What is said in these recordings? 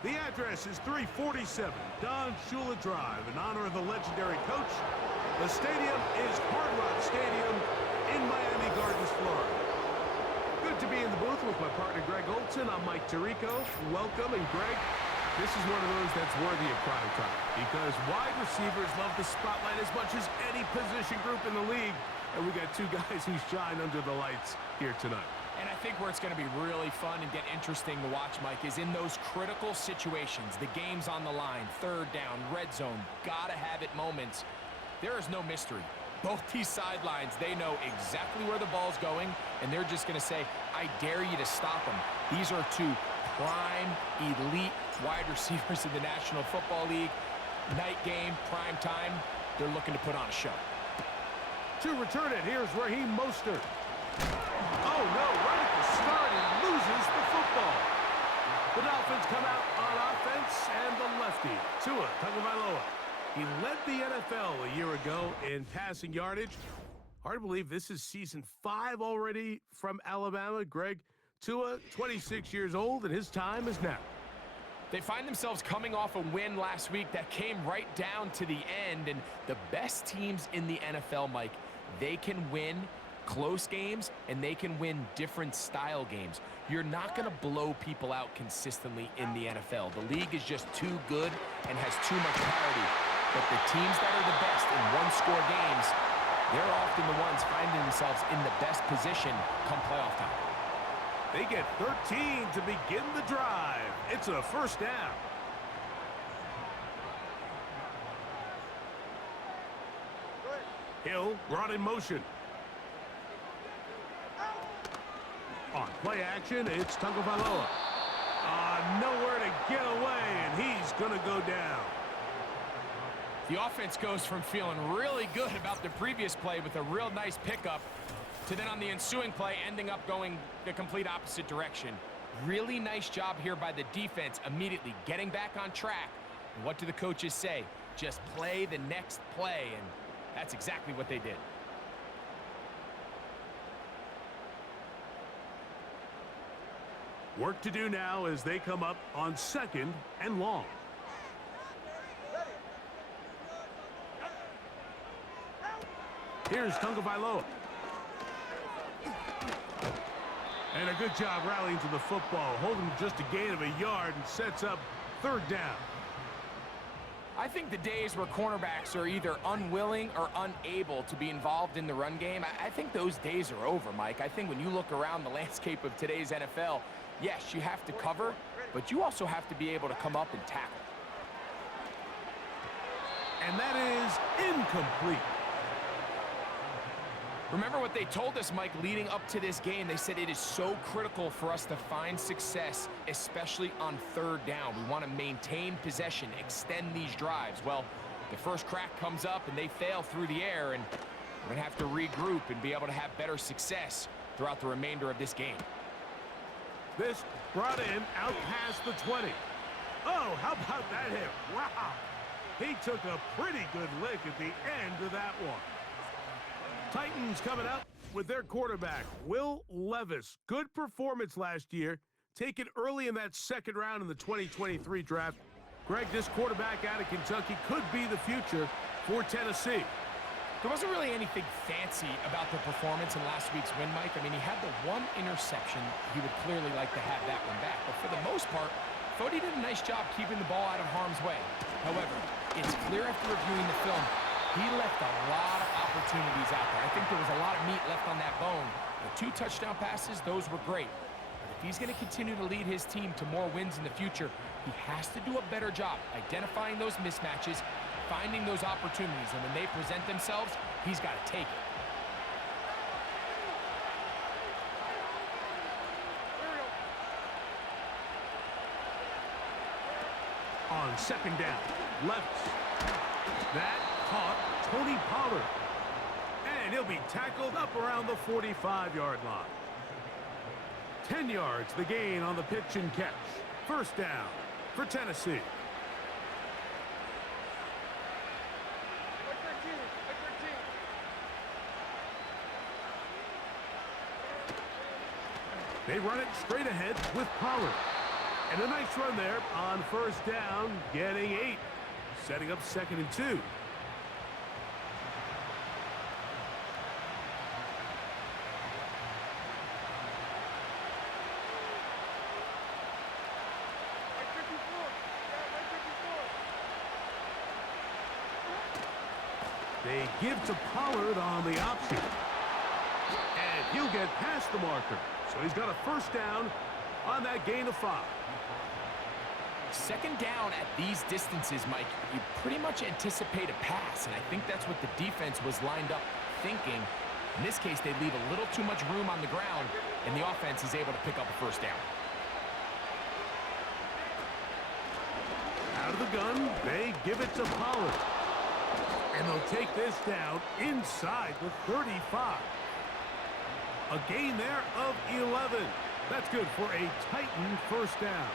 The address is 347 Don Shula Drive in honor of the legendary coach. The stadium is Hard Rock Stadium in Miami Gardens, Florida. Good to be in the booth with my partner Greg Olson. I'm Mike Tirico. Welcome, and Greg, this is one of those that's worthy of prime time because wide receivers love the spotlight as much as any position group in the league. And we got two guys who shine under the lights here tonight. And I think where it's going to be really fun and get interesting to watch, Mike, is in those critical situations. The game's on the line, third down, red zone, gotta have it moments. There is no mystery. Both these sidelines, they know exactly where the ball's going, and they're just going to say, I dare you to stop them. These are two prime, elite wide receivers in the National Football League. Night game, prime time, they're looking to put on a show. To return it, here's Raheem Mostert. Oh, no, right at the start, he loses the football. The Dolphins come out on offense, and the lefty, Tua Tagovailoa. He led the NFL a year ago in passing yardage. Hard to believe this is season 5 already from Alabama. Greg, Tua, 26 years old, and his time is now. They find themselves coming off a win last week that came right down to the end, and the best teams in the NFL, Mike, they can win close games, and they can win different style games. You're not going to blow people out consistently in the NFL. The league is just too good and has too much parity. But the teams that are the best in one-score games, they're often the ones finding themselves in the best position come playoff time. They get 13 to begin the drive. It's a first down. Hill brought in motion. On play action, it's Tagovailoa. Nowhere to get away, and he's going to go down. The offense goes from feeling really good about the previous play with a real nice pickup to then on the ensuing play ending up going the complete opposite direction. Really nice job here by the defense immediately getting back on track. And what do the coaches say? Just play the next play, and that's exactly what they did. Work to do now as they come up on 2nd and long. Here's Tagovailoa. And a good job rallying to the football, holding just a gain of a yard and sets up third down. I think the days where cornerbacks are either unwilling or unable to be involved in the run game, I think those days are over, Mike. I think when you look around the landscape of today's NFL, yes, you have to cover, but you also have to be able to come up and tackle. And that is incomplete. Remember what they told us, Mike, leading up to this game. They said it is so critical for us to find success, especially on third down. We want to maintain possession, extend these drives. Well, the first crack comes up and they fail through the air, and we're going to have to regroup and be able to have better success throughout the remainder of this game. This brought in out past the 20. Oh, how about that hit? Wow. He took a pretty good lick at the end of that one. Titans coming up with their quarterback, Will Levis. Good performance last year, taken early in that second round in the 2023 draft. Greg, this quarterback out of Kentucky could be the future for Tennessee. There wasn't really anything fancy about the performance in last week's win, Mike. I mean, he had the one interception. He would clearly like to have that one back. But for the most part, Fody did a nice job keeping the ball out of harm's way. However, it's clear after reviewing the film, he left a lot of opportunities out there. I think there was a lot of meat left on that bone. The 2 touchdown passes, those were great. But if he's going to continue to lead his team to more wins in the future, he has to do a better job identifying those mismatches, finding those opportunities, and when they present themselves, he's got to take it. On second down, left. That caught Tony Pollard. And he'll be tackled up around the 45-yard line. 10 yards, the gain on the pitch and catch. First down for Tennessee. They run it straight ahead with Pollard. And a nice run there on first down, getting 8. Setting up 2nd and 2. They give to Pollard on the option. And he'll get past the marker. So he's got a first down on that gain of 5. 2nd down at these distances, Mike, you pretty much anticipate a pass, and I think that's what the defense was lined up thinking. In this case, they leave a little too much room on the ground, and the offense is able to pick up a first down. Out of the gun, they give it to Pollard. And they'll take this down inside the 35. A gain there of 11. That's good for a Titan first down.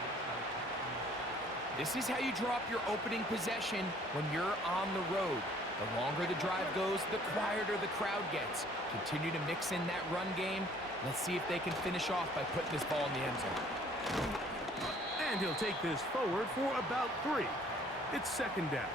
This is how you drop your opening possession when you're on the road. The longer the drive goes, the quieter the crowd gets. Continue to mix in that run game. Let's see if they can finish off by putting this ball in the end zone. And he'll take this forward for about 3. It's 2nd down.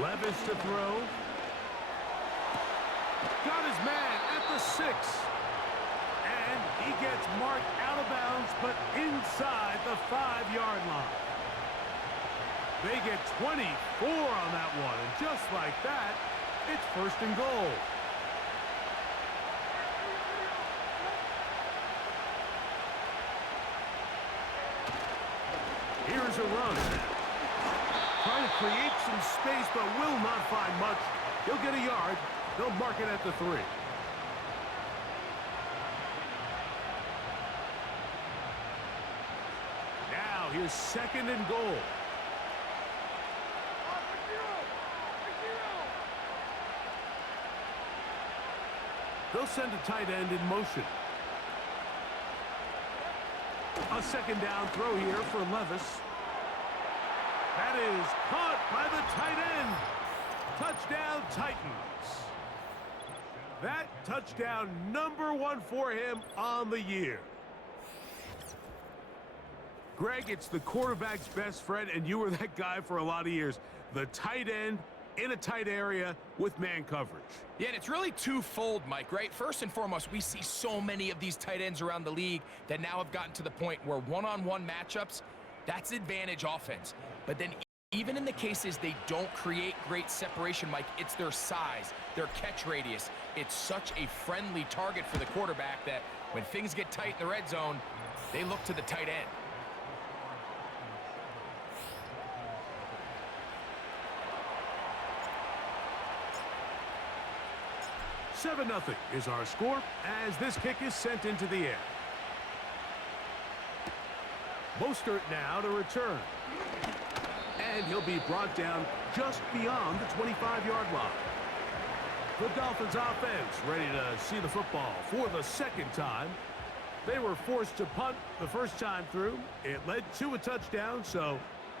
Levis to throw. Got his man at the 6. And he gets marked out of bounds, but inside the 5-yard line. They get 24 on that one, and just like that, it's 1st and goal. Here's a run. Trying to create some space, but will not find much. He'll get a yard. They'll mark it at the 3. Now here's 2nd and goal. They'll send a tight end in motion. A 2nd down throw here for Levis. That is caught by the tight end. Touchdown, Titans. That touchdown number 1 for him on the year. Greg, it's the quarterback's best friend, and you were that guy for a lot of years. The tight end in a tight area with man coverage. Yeah, and it's really twofold, Mike, right? First and foremost, we see so many of these tight ends around the league that now have gotten to the point where one-on-one matchups, that's advantage offense. But then even in the cases they don't create great separation, Mike, it's their size, their catch radius. It's such a friendly target for the quarterback that when things get tight in the red zone, they look to the tight end. Seven 0 is our score as this kick is sent into the air. Mostert now to return. And he'll be brought down just beyond the 25-yard line. The Dolphins offense ready to see the football for the 2nd time. They were forced to punt the first time through. It led to a touchdown, so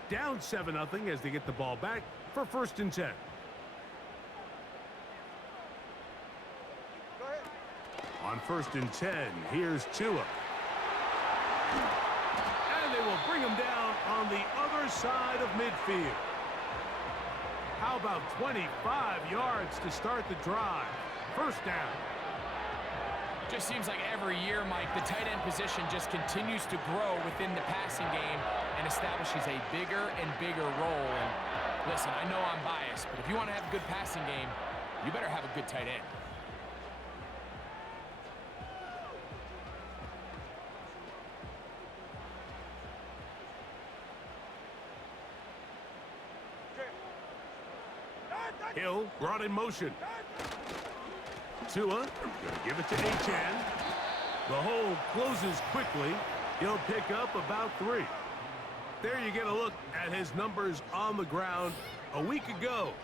down 7 0 as they get the ball back for 1st and 10. On 1st and 10, here's Tua. And they will bring him down on the other side of midfield. How about 25 yards to start the drive? 1st down. Just seems like every year, Mike, the tight end position just continues to grow within the passing game and establishes a bigger and bigger role. And listen, I know I'm biased, but if you want to have a good passing game, you better have a good tight end. Hill brought in motion. Tua gonna give it to Achan. The hole closes quickly. He'll pick up about 3. There you get a look at his numbers on the ground a week ago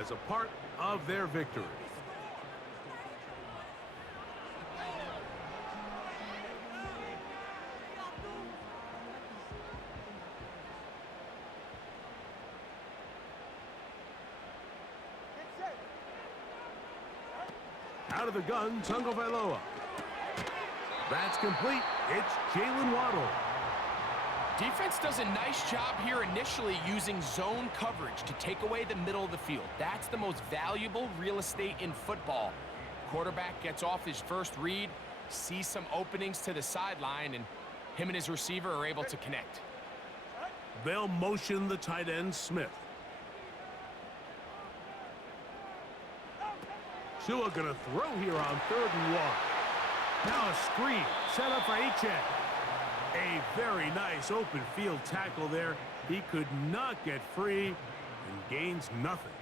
as a part of their victory. Out of the gun, Tagovailoa. That's complete. It's Jalen Waddle. Defense does a nice job here initially using zone coverage to take away the middle of the field. That's the most valuable real estate in football. Quarterback gets off his first read, sees some openings to the sideline, and him and his receiver are able to connect. They'll motion the tight end, Smith. Tua gonna throw here on 3rd and 1. Now a screen set up for Achane. A very nice open field tackle there. He could not get free and gains nothing.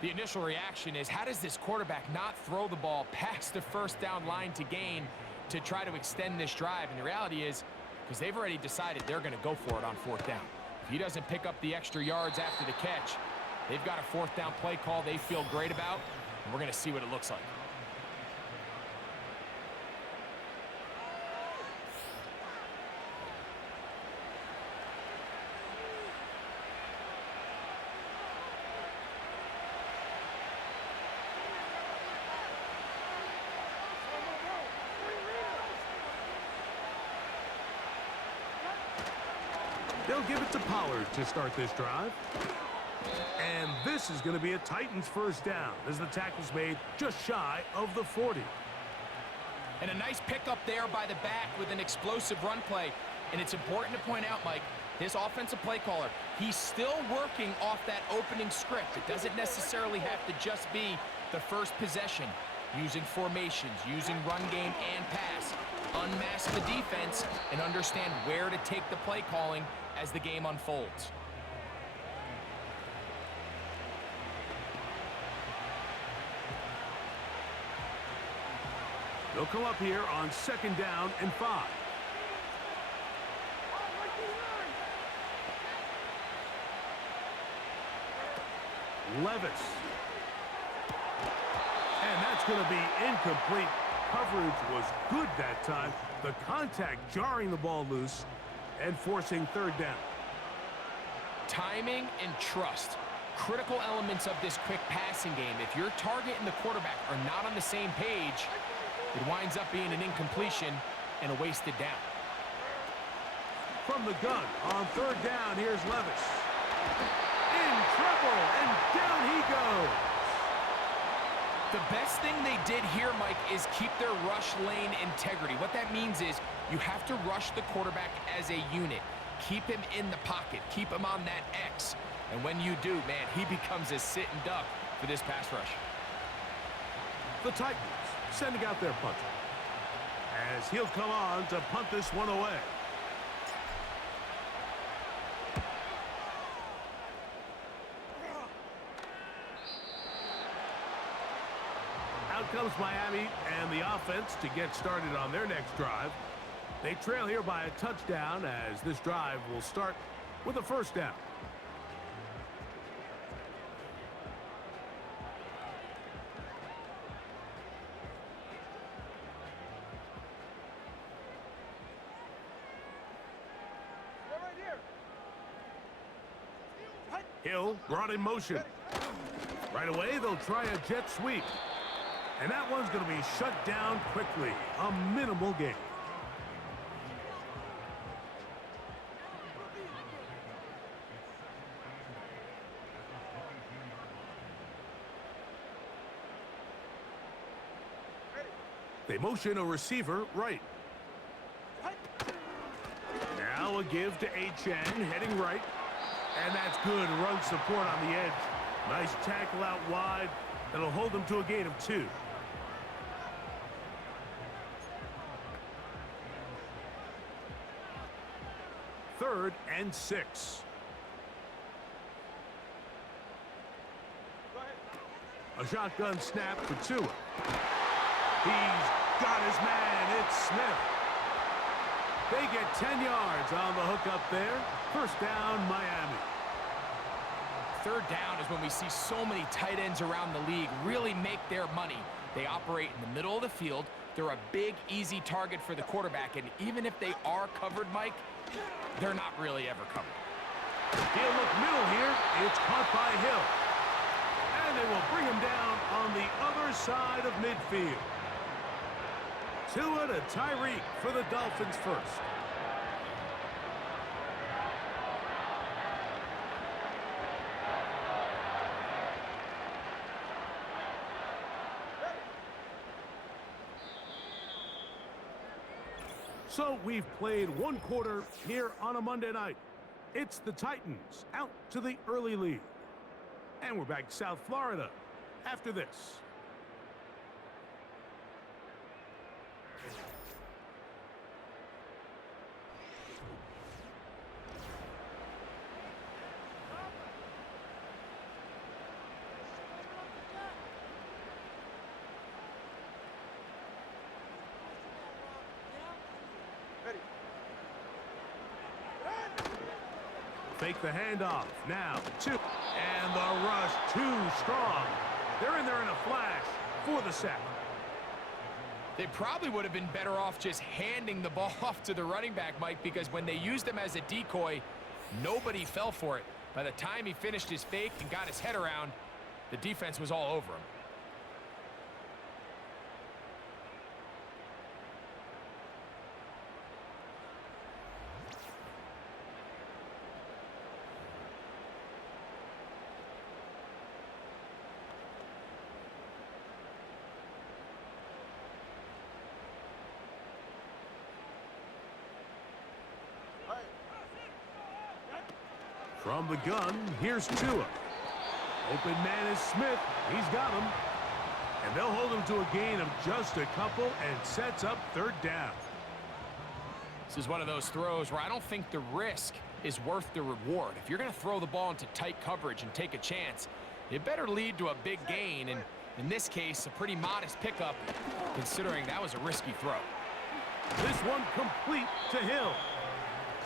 The initial reaction is, how does this quarterback not throw the ball past the first down line to gain to try to extend this drive? And the reality is, because they've already decided they're going to go for it on 4th down. If he doesn't pick up the extra yards after the catch, they've got a 4th down play call they feel great about, and we're going to see what it looks like. They'll give it to Pollard to start this drive. And this is going to be a Titans 1st down as the tackle's made just shy of the 40. And a nice pickup there by the back with an explosive run play. And it's important to point out, Mike, this offensive play caller, he's still working off that opening script. It doesn't necessarily have to just be the first possession. Using formations, using run game and pass. Unmask the defense and understand where to take the play calling as the game unfolds. They'll come up here on 2nd down and 5. Levis. And that's going to be incomplete. Coverage was good that time. The contact jarring the ball loose and forcing 3rd down. Timing and trust, critical elements of this quick passing game. If your target and the quarterback are not on the same page, it winds up being an incompletion and a wasted down. From the gun on 3rd down, here's Levis. In trouble, and down he goes. The best thing they did here, Mike, is keep their rush lane integrity. What that means is you have to rush the quarterback as a unit. Keep him in the pocket. Keep him on that X. And when you do, man, he becomes a sitting duck for this pass rush. The Titans sending out their punter, as he'll come on to punt this one away. Out comes Miami and the offense to get started on their next drive. They trail here by a touchdown as this drive will start with a 1st down. Hill brought in motion. Right away, they'll try a jet sweep. And that one's going to be shut down quickly. A minimal gain. They motion a receiver right. Now a give to Achane, heading right. And that's good run support on the edge. Nice tackle out wide. That'll hold them to a gain of 2. Third and 6. A shotgun snap for Tua. He's got his man. It's Smith. They get 10 yards on the hook up there. 1st down, Miami. 3rd down is when we see so many tight ends around the league really make their money. They operate in the middle of the field. They're a big, easy target for the quarterback. And even if they are covered, Mike, they're not really ever covered. He'll look middle here. It's caught by Hill. And they will bring him down on the other side of midfield. Tua to Tyreek for the Dolphins first. So we've played one quarter here on a Monday night. It's the Titans out to the early lead. And we're back to South Florida after this. Fake the handoff. Now, two. And the rush too strong. They're in there in a flash for the sack. They probably would have been better off just handing the ball off to the running back, Mike, because when they used him as a decoy, nobody fell for it. By the time he finished his fake and got his head around, the defense was all over him. From the gun, here's Tua. Open man is Smith. He's got him. And they'll hold him to a gain of just a couple and sets up third down. This is one of those throws where I don't think the risk is worth the reward. If you're going to throw the ball into tight coverage and take a chance, it better lead to a big gain. And in this case, a pretty modest pickup, considering that was a risky throw. This one complete to Hill.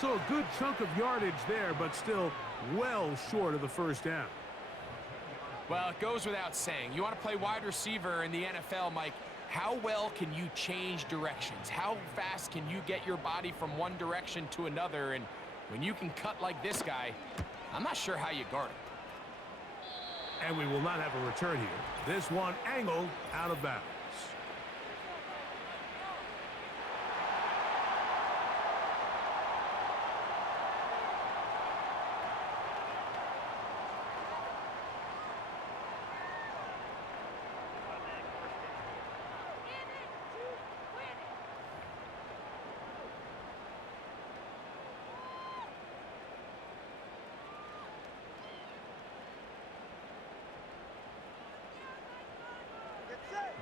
So a good chunk of yardage there, but still well short of the first down. Well, it goes without saying. You want to play wide receiver in the NFL, Mike, how well can you change directions? How fast can you get your body from one direction to another? And when you can cut like this guy, I'm not sure how you guard it. And we will not have a return here. This one angled out of bounds.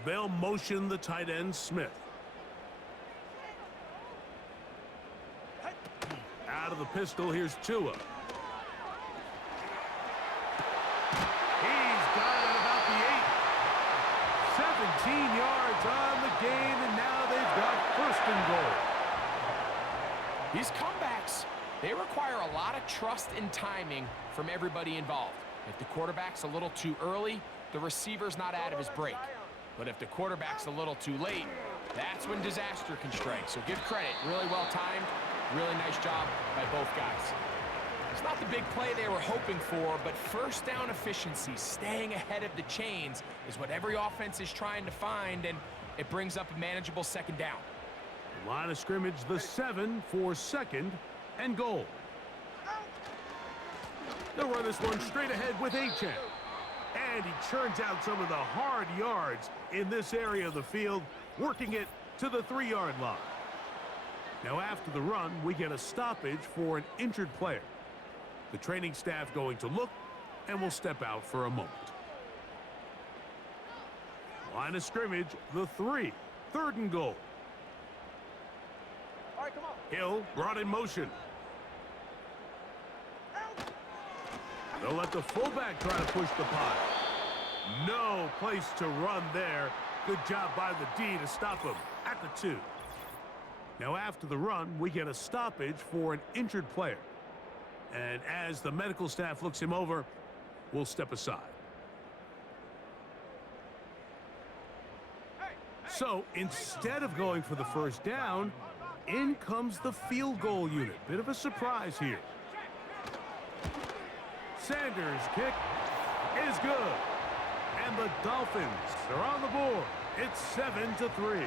They'll motion the tight end, Smith. Out of the pistol, here's Tua. He's got it at about the 8. 17 yards on the gain, and now they've got first and goal. These comebacks, they require a lot of trust and timing from everybody involved. If the quarterback's a little too early, the receiver's not out of his break. But if the quarterback's a little too late, that's when disaster can strike. So give credit. Really well timed. Really nice job by both guys. It's not the big play they were hoping for, but first down efficiency, staying ahead of the chains, is what every offense is trying to find, and it brings up a manageable second down. Line of scrimmage, the 7 for second and goal. They'll run this one straight ahead with Achane. And he churns out some of the hard yards in this area of the field, working it to the 3-yard line. Now after the run, we get a stoppage for an injured player. The training staff going to look, and will step out for a moment. Line of scrimmage, the 3. Third and goal. All right, come on. Hill brought in motion. They'll let the fullback try to push the pile. No place to run there. Good job by the D to stop him at the 2. Now after the run, we get a stoppage for an injured player. And as the medical staff looks him over, we'll step aside. So instead of going for the first down, in comes the field goal unit. Bit of a surprise here. Sanders' kick is good. And the Dolphins are on the board. It's 7-3.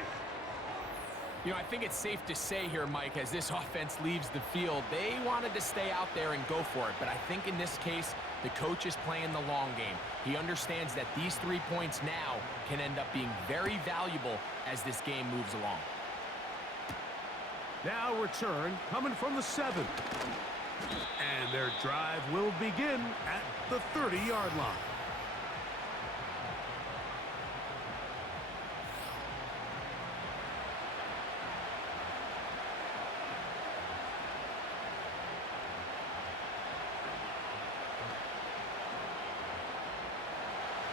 You know, I think it's safe to say here, Mike, as this offense leaves the field, they wanted to stay out there and go for it. But I think in this case, the coach is playing the long game. He understands that these 3 points now can end up being very valuable as this game moves along. Now return coming from the 7. And their drive will begin at the 30-yard line.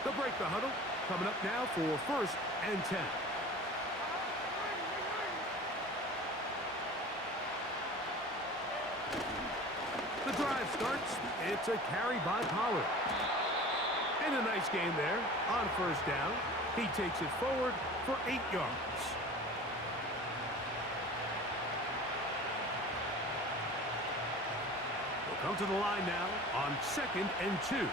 They'll break the huddle. Coming up now for 1st and 10. The drive starts. It's a carry by Pollard. And a nice game there on 1st down. He takes it forward for 8 yards. We'll come to the line now on 2nd and 2.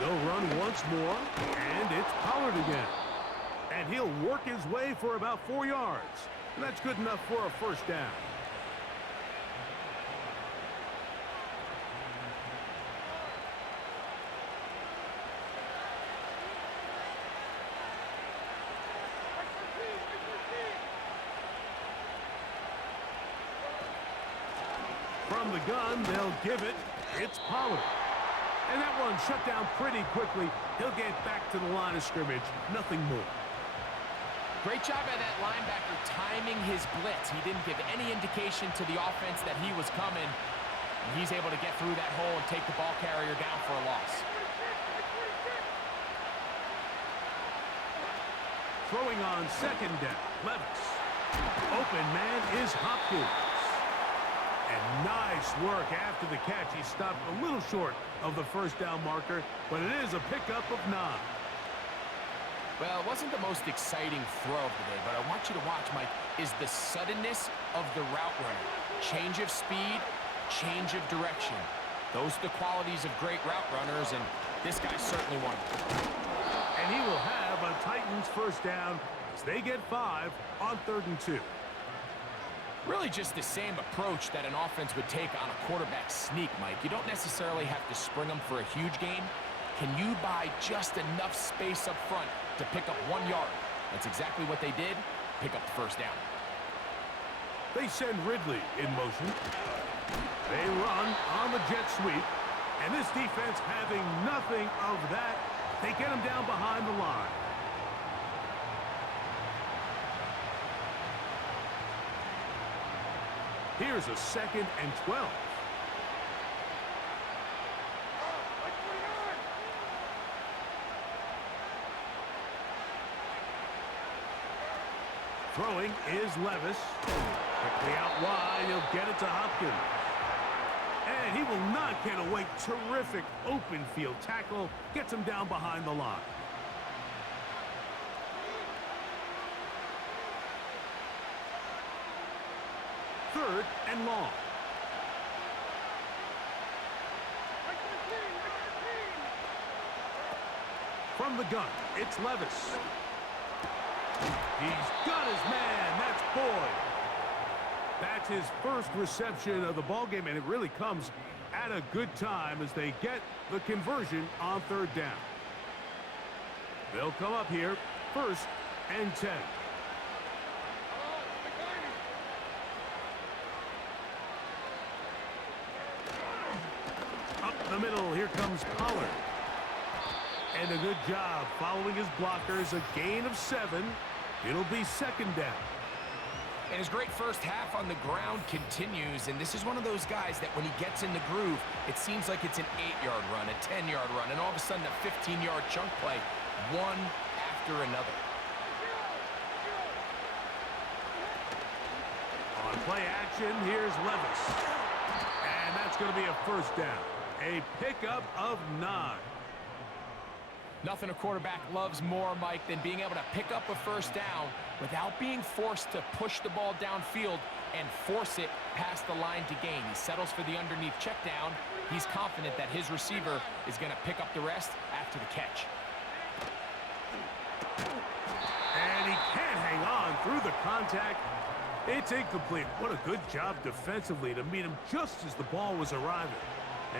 They'll run once more, and it's Pollard again. And he'll work his way for about 4 yards. And that's good enough for a 1st down. From the gun, they'll give it. It's Pollard. And that one shut down pretty quickly. He'll get back to the line of scrimmage. Nothing more. Great job by that linebacker timing his blitz. He didn't give any indication to the offense that he was coming. And he's able to get through that hole and take the ball carrier down for a loss. Throwing on 2nd down, Levis. Open man is Hopkins. And nice work after the catch. He stopped a little short of the 1st down marker, but it is a pickup of 9. Well, it wasn't the most exciting throw of the day, but I want you to watch, Mike, is the suddenness of the route runner. Change of speed, change of direction. Those are the qualities of great route runners, and this guy's certainly one of them. And he will have a Titans 1st down as they get 5 on 3rd and 2. Really just the same approach that an offense would take on a quarterback sneak, Mike. You don't necessarily have to spring them for a huge gain. Can you buy just enough space up front to pick up 1 yard? That's exactly what they did. Pick up the 1st down. They send Ridley in motion. They run on the jet sweep. And this defense having nothing of that, they get him down behind the line. Here's a 2nd and 12. Throwing is Levis. Quickly out wide, he'll get it to Hopkins. And he will not get away. Terrific open field tackle. Gets him down behind the line. Third and long. From the gun, it's Levis. He's got his man. That's Boyd. That's his 1st reception of the ballgame, and it really comes at a good time as they get the conversion on 3rd down. They'll come up here, 1st and 10. Up the middle, here comes Pollard. And a good job following his blockers, a gain of 7. It'll be 2nd down. And his great 1st half on the ground continues, and this is one of those guys that when he gets in the groove, it seems like it's an 8-yard run, a 10-yard run, and all of a sudden a 15-yard chunk play, one after another. On play action, here's Levis. And that's going to be a 1st down. A pickup of 9. Nothing a quarterback loves more, Mike, than being able to pick up a first down without being forced to push the ball downfield and force it past the line to gain. He settles for the underneath check down. He's confident that his receiver is going to pick up the rest after the catch. And he can't hang on through the contact. It's incomplete. What a good job defensively to meet him just as the ball was arriving.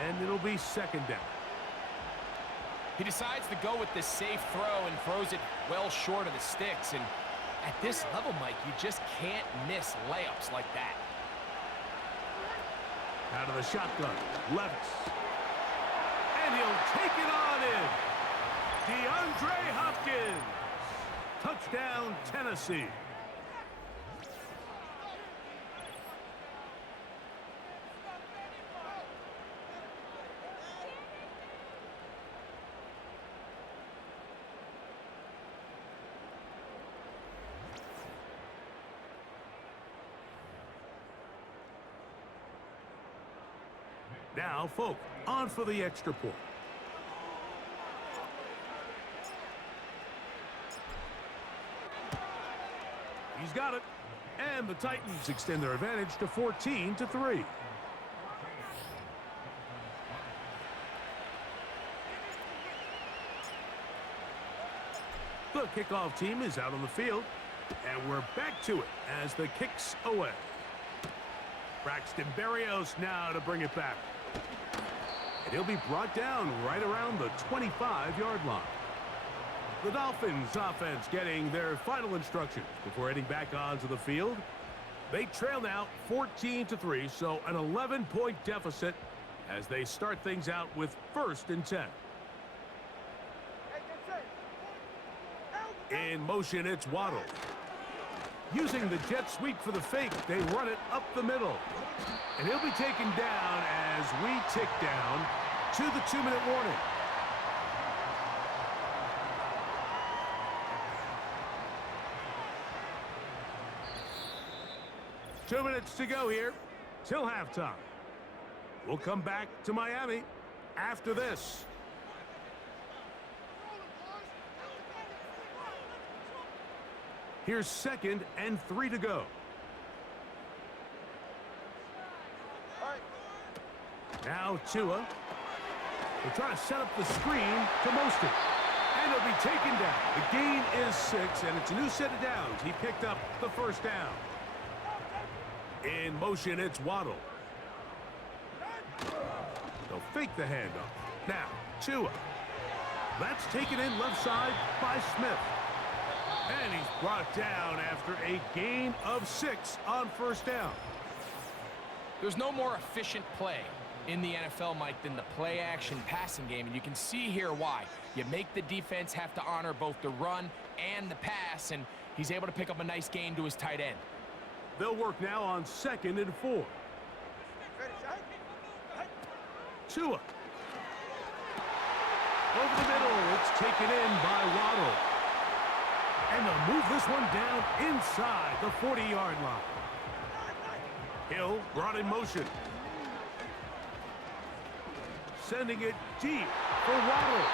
And it'll be second down. He decides to go with this safe throw and throws it well short of the sticks. And at this level, Mike, you just can't miss layups like that. Out of the shotgun, Levis. And he'll take it on in. DeAndre Hopkins. Touchdown, Tennessee. Now, Folk, on for the extra point. He's got it. And the Titans extend their advantage to 14-3. The kickoff team is out on the field. And we're back to it as the kick's away. Braxton Berrios now to bring it back. And he'll be brought down right around the 25-yard line. The Dolphins offense getting their final instructions before heading back onto the field. They trail now 14-3, so an 11-point deficit as they start things out with 1st and 10. In motion, it's Waddle. Using the jet sweep for the fake, they run it up the middle. And he'll be taken down as we tick down to the 2-minute warning. Two minutes to go here till halftime. We'll come back to Miami after this. Here's 2nd and 3 to go. Now Tua. They're trying to set up the screen to Mostert. And it'll be taken down. The gain is 6, and it's a new set of downs. He picked up the first down. In motion, it's Waddle. They'll fake the handoff. Now, Tua. That's taken in left side by Smith. And he's brought down after a gain of 6 on first down. There's no more efficient play in the NFL, Mike, than the play-action passing game, and you can see here why. You make the defense have to honor both the run and the pass, and he's able to pick up a nice gain to his tight end. They'll work now on 2nd and 4. Tua. Over the middle, it's taken in by Waddle. And they'll move this one down inside the 40-yard line. Hill brought in motion. Sending it deep for Waddle.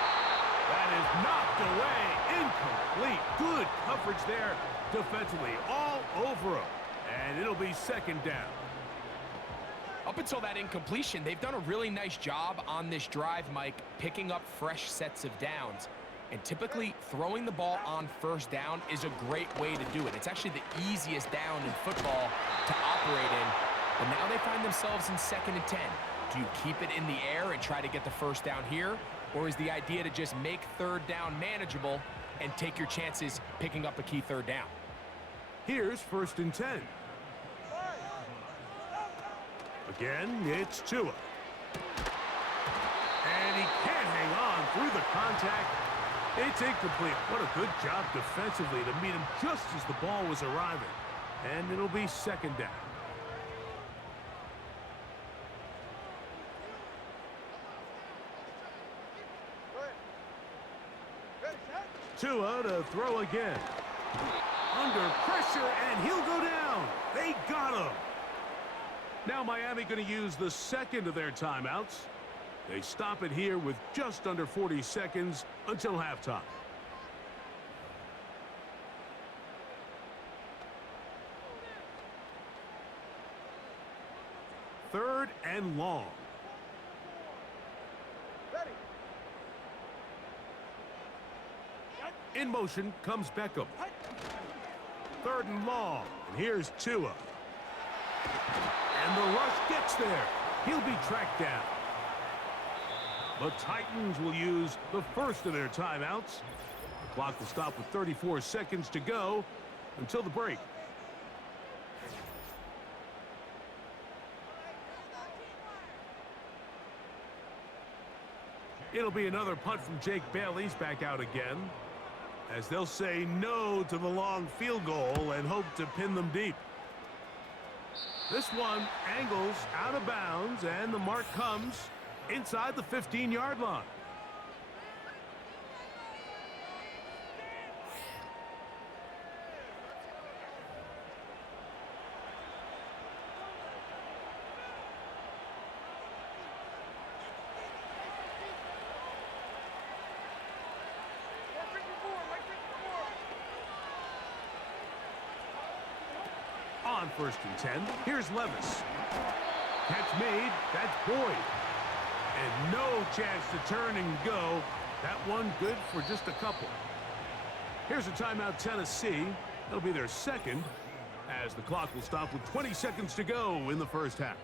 That is knocked away. Incomplete. Good coverage there defensively. All over him. And it'll be 2nd down. Up until that incompletion, they've done a really nice job on this drive, Mike, picking up fresh sets of downs. And typically, throwing the ball on first down is a great way to do it. It's actually the easiest down in football to operate in. But now they find themselves in 2nd and 10. Do you keep it in the air and try to get the first down here? Or is the idea to just make 3rd down manageable and take your chances picking up a key 3rd down? Here's 1st and 10. Again, it's Tua. And he can't hang on through the contact. It's incomplete. What a good job defensively to meet him just as the ball was arriving. And it'll be 2nd down. Tua to throw again. Under pressure, and he'll go down. They got him. Now Miami going to use the 2nd of their timeouts. They stop it here with just under 40 seconds until halftime. Third and long. In motion comes Beckham. Third and long. And here's Tua. And the rush gets there. He'll be tracked down. The Titans will use the first of their timeouts. The clock will stop with 34 seconds to go until the break. It'll be another punt from Jake Bailey's back out again, as they'll say no to the long field goal and hope to pin them deep. This one angles out of bounds, and the mark comes inside the 15-yard line. On 1st and 10, here's Levis. Catch made, that's Boyd. And no chance to turn and go. That one good for just a couple. Here's a timeout, Tennessee. That'll be their second, as the clock will stop with 20 seconds to go in the first half.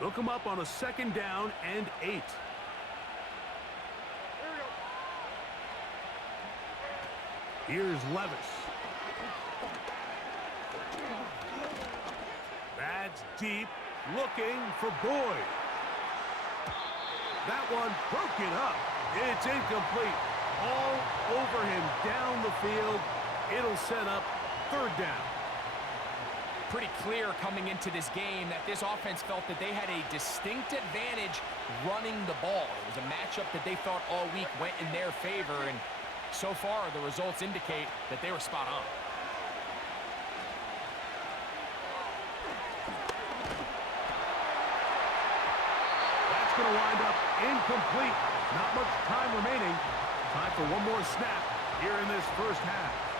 They'll come up on a 2nd down and 8. Here's Levis. That's deep, looking for Boyd. That one broken up. It's incomplete. All over him down the field. It'll set up 3rd down. Pretty clear coming into this game that this offense felt that they had a distinct advantage running the ball. It was a matchup that they thought all week went in their favor, and so far the results indicate that they were spot on. That's going to wind up incomplete. Not much time remaining. Time for one more snap here in this first half.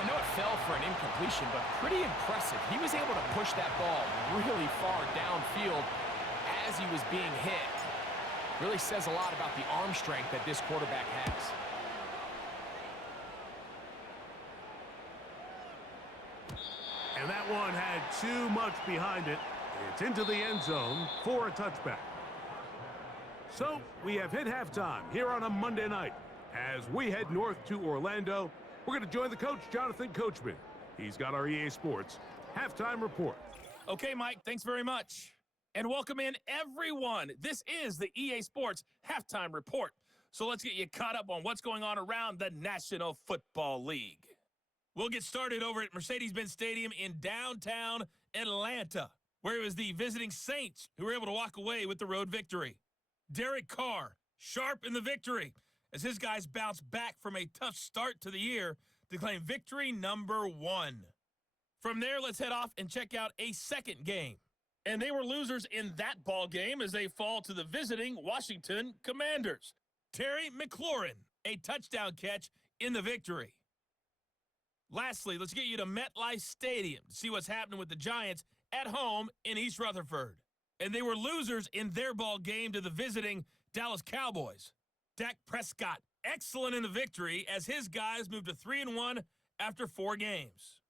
I know it fell for an incompletion, but pretty impressive. He was able to push that ball really far downfield as he was being hit. Really says a lot about the arm strength that this quarterback has. And that one had too much behind it. It's into the end zone for a touchback. So we have hit halftime here on a Monday night. As we head north to Orlando, we're going to join the coach, Jonathan Coachman. He's got our EA Sports halftime report. Okay, Mike, thanks very much. And welcome in, everyone. This is the EA Sports halftime report. So let's get you caught up on what's going on around the National Football League. We'll get started over at Mercedes-Benz Stadium in downtown Atlanta, where it was the visiting Saints who were able to walk away with the road victory. Derek Carr, sharp in the victory, as his guys bounce back from a tough start to the year to claim victory number 1. From there, let's head off and check out a second game. And they were losers in that ball game as they fall to the visiting Washington Commanders. Terry McLaurin, a touchdown catch in the victory. Lastly, let's get you to MetLife Stadium to see what's happening with the Giants at home in East Rutherford. And they were losers in their ball game to the visiting Dallas Cowboys. Dak Prescott, excellent in the victory as his guys moved to 3-1 after 4 games.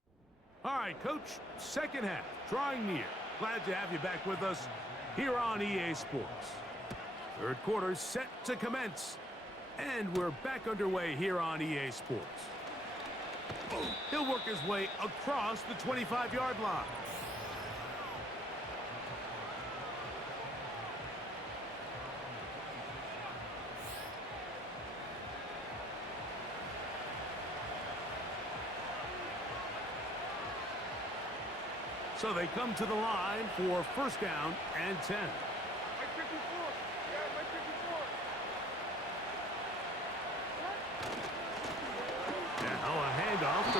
All right, Coach, second half, drawing near. Glad to have you back with us here on EA Sports. Third quarter set to commence, and we're back underway here on EA Sports. He'll work his way across the 25-yard line. So they come to the line for 1st down and 10.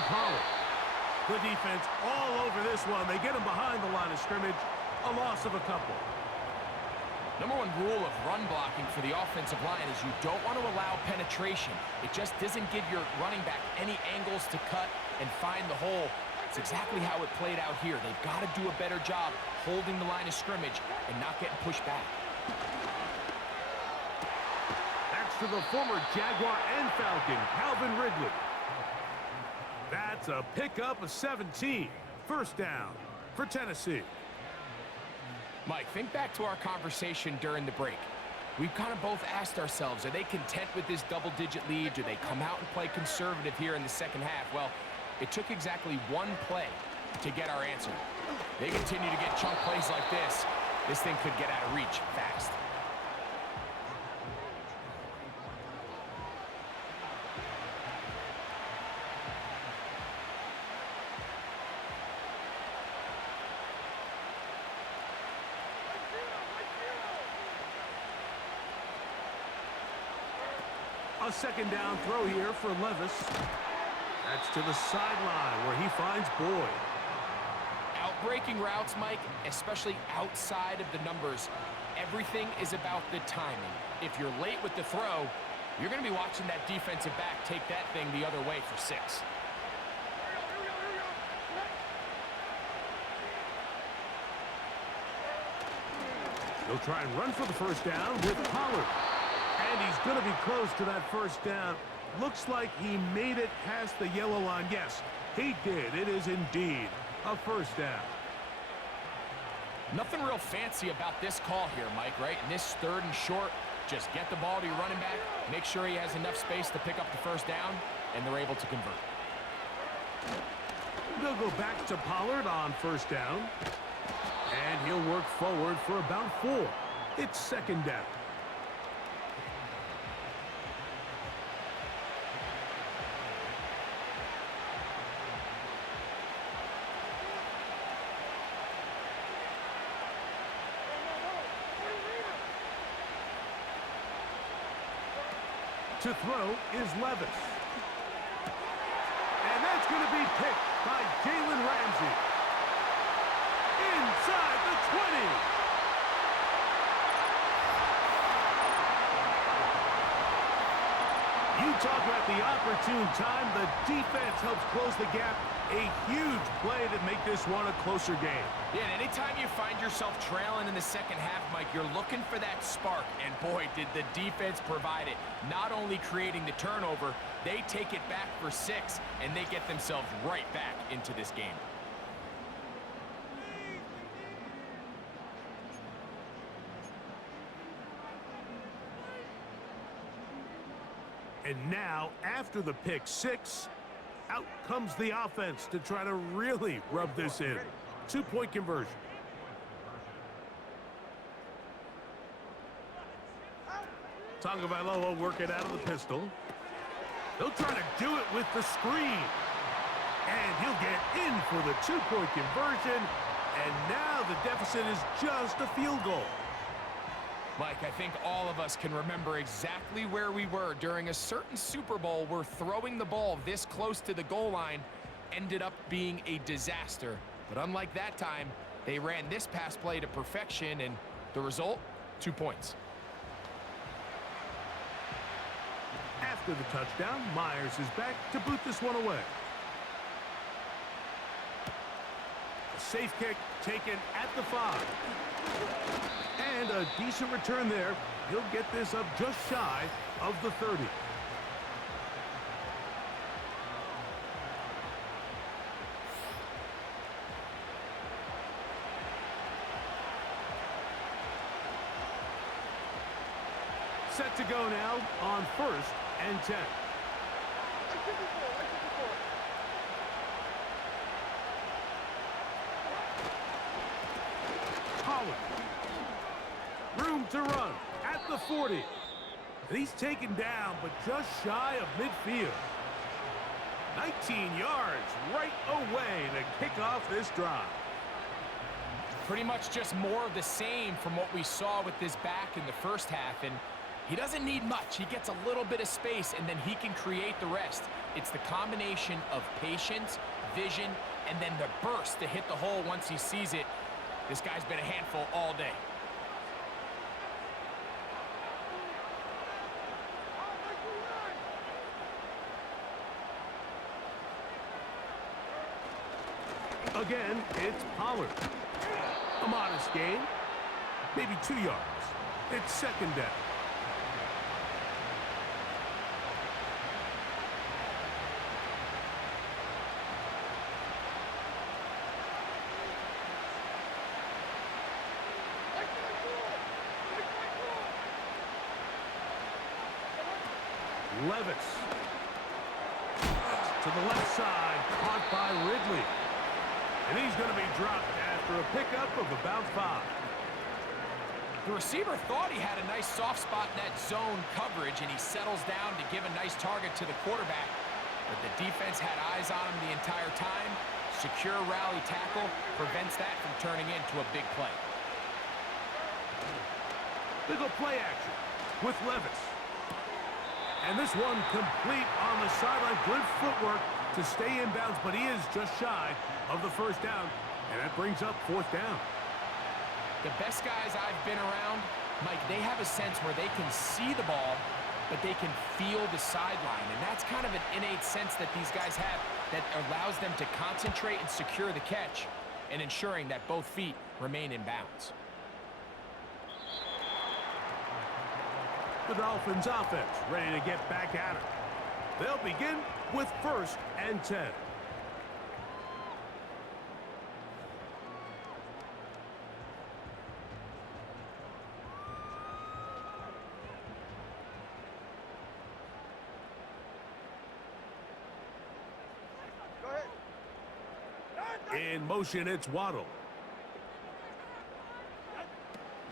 to Pollard. The defense all over this one. They get him behind the line of scrimmage. A loss of a couple. Number one rule of run blocking for the offensive line is you don't want to allow penetration. It just doesn't give your running back any angles to cut and find the hole. It's exactly how it played out here. They've got to do a better job holding the line of scrimmage and not getting pushed back. That's to the former Jaguar and Falcon, Calvin Ridley. That's a pickup of 17. First down for Tennessee. Mike, think back to our conversation during the break. We've kind of both asked ourselves, are they content with this double-digit lead? Do they come out and play conservative here in the second half? Well, it took exactly one play to get our answer. They continue to get chunk plays like this. This thing could get out of reach fast. A second down throw here for Levis. That's to the sideline where he finds Boyd. Outbreaking routes, Mike, especially outside of the numbers, everything is about the timing. If you're late with the throw, you're going to be watching that defensive back take that thing the other way for 6. He'll try and run for the first down with Pollard. And he's going to be close to that first down. Looks like he made it past the yellow line. Yes, he did. It is indeed a first down. Nothing real fancy about this call here, Mike, right? In this 3rd and short, just get the ball to your running back, make sure he has enough space to pick up the first down, and they're able to convert. They'll go back to Pollard on first down. And he'll work forward for about 4. It's second down. To throw is Levis. And that's going to be picked by Jalen Ramsey. Inside the 20. You talk about the opportune time. The defense helps close the gap. A huge play to make this one a closer game. Yeah, and anytime you find yourself trailing in the second half, Mike, you're looking for that spark. And boy, did the defense provide it. Not only creating the turnover, they take it back for 6, and they get themselves right back into this game. And now, after the pick 6, out comes the offense to try to really rub this in. 2-point conversion. Tagovailoa working out of the pistol. They'll try to do it with the screen. And he'll get in for the 2-point conversion. And now the deficit is just a field goal. Mike, I think all of us can remember exactly where we were during a certain Super Bowl where throwing the ball this close to the goal line ended up being a disaster. But unlike that time, they ran this pass play to perfection, and the result, 2 points. After the touchdown, Myers is back to boot this one away. A safe kick taken at the 5. And a decent return there. He'll get this up just shy of the 30. Set to go now on 1st and 10. Pollard. Room to run at the 40. And he's taken down, but just shy of midfield. 19 yards right away to kick off this drive. Pretty much just more of the same from what we saw with this back in the first half, and He doesn't need much. He gets a little bit of space, and then he can create the rest. It's the combination of patience, vision, and then the burst to hit the hole once he sees it. This guy's been a handful all day. Again, it's Pollard. A modest gain, maybe 2 yards. It's second down. Levis. To the left side, caught by Ridley. And he's going to be dropped after a pickup of about 5. The receiver thought he had a nice soft spot in that zone coverage, and he settles down to give a nice target to the quarterback. But the defense had eyes on him the entire time. Secure rally tackle prevents that from turning into a big play. They go play action with Levis. And this one complete on the sideline. Good footwork to stay in bounds, but he is just shy of the first down. And that brings up fourth down. The best guys I've been around, Mike, they have a sense where they can see the ball, but they can feel the sideline. And that's kind of an innate sense that these guys have that allows them to concentrate and secure the catch and ensuring that both feet remain in bounds. The Dolphins offense ready to get back at it. They'll begin with 1st and 10. In motion, it's Waddle.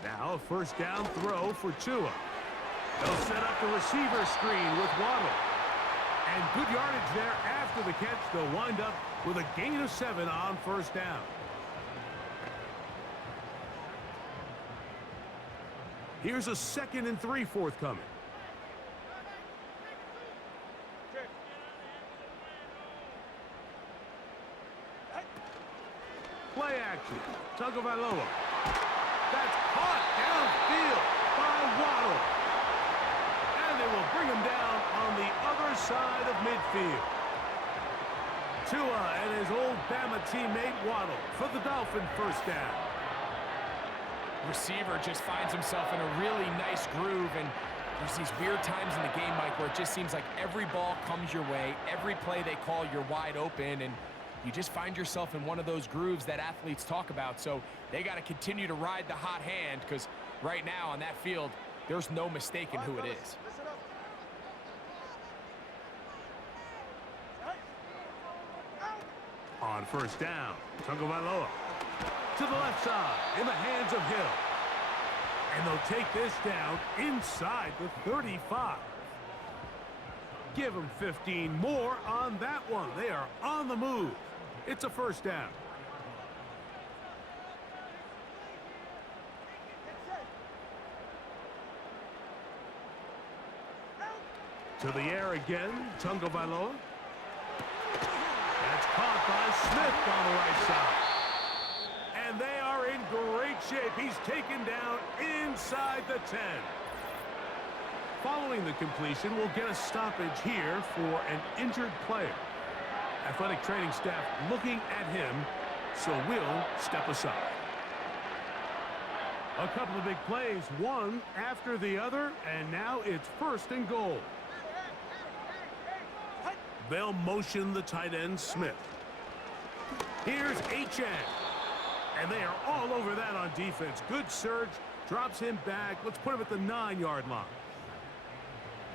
Now a first down throw for Tua. They'll set up the receiver screen with Waddle. And good yardage there after the catch. They'll wind up with a gain of 7 on first down. Here's a 2nd and 3 forthcoming. Play action. Tagovailoa. That's caught downfield by Waddle. And they will bring him down on the other side of midfield. Tua and his old Bama teammate Waddle for the Dolphin first down. Receiver just finds himself in a really nice groove, and there's these weird times in the game, Mike, where it just seems like every ball comes your way. Every play they call, you're wide open, and you just find yourself in one of those grooves that athletes talk about. So they got to continue to ride the hot hand, because right now on that field, there's no mistaking who it is. On first down, Tagovailoa to the left side in the hands of Hill. And they'll take this down inside the 35. Give them 15 more on that one. They are on the move. It's a first down. To the air again, Tagovailoa. That's caught by Smith on the right side. And they are in great shape. He's taken down inside the 10. Following the completion, we'll get a stoppage here for an injured player. Athletic training staff looking at him, so we'll step aside. A couple of big plays, one after the other, and now it's 1st and goal. They'll motion the tight end, Smith. Here's H.N. And they are all over that on defense. Good surge, drops him back. Let's put him at the 9-yard line.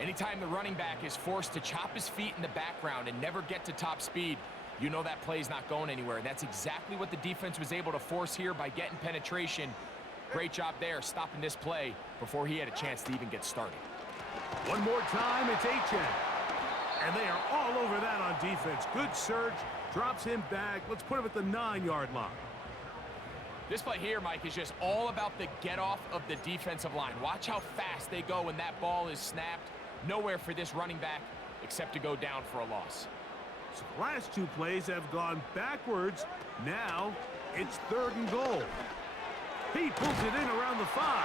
Anytime the running back is forced to chop his feet in the background and never get to top speed, you know that play's not going anywhere. That's exactly what the defense was able to force here by getting penetration. Great job there, stopping this play before he had a chance to even get started. One more time, it's H.N. And they are all over that on defense. Good surge, drops him back. Let's put him at the 9-yard line. This play here, Mike, is just all about the get-off of the defensive line. Watch how fast they go when that ball is snapped. Nowhere for this running back except to go down for a loss. So the last two plays have gone backwards. Now it's 3rd and goal. He pulls it in around the 5.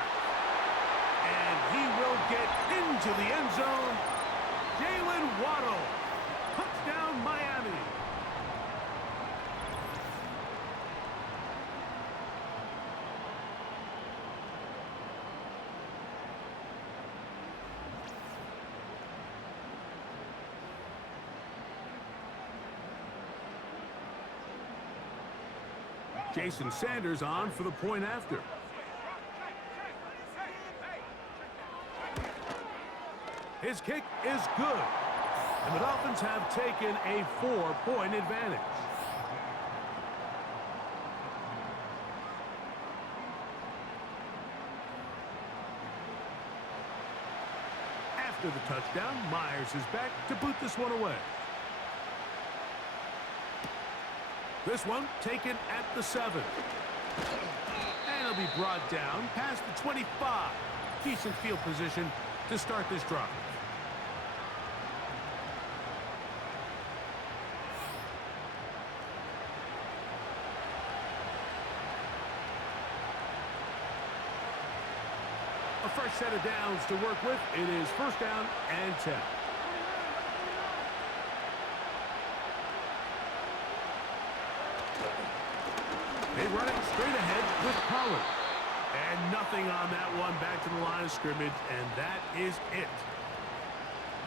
And he will get into the end zone. Jalen Waddle. Touchdown, Miami. Jason Sanders on for the point after. His kick is good. And the Dolphins have taken a 4-point advantage. After the touchdown, Myers is back to boot this one away. This one taken at the 7. And it'll be brought down past the 25. Decent field position to start this drive. A fresh set of downs to work with. It is 1st down and 10. They run it straight ahead with Pollard. And nothing on that one, back to the line of scrimmage, and that is it.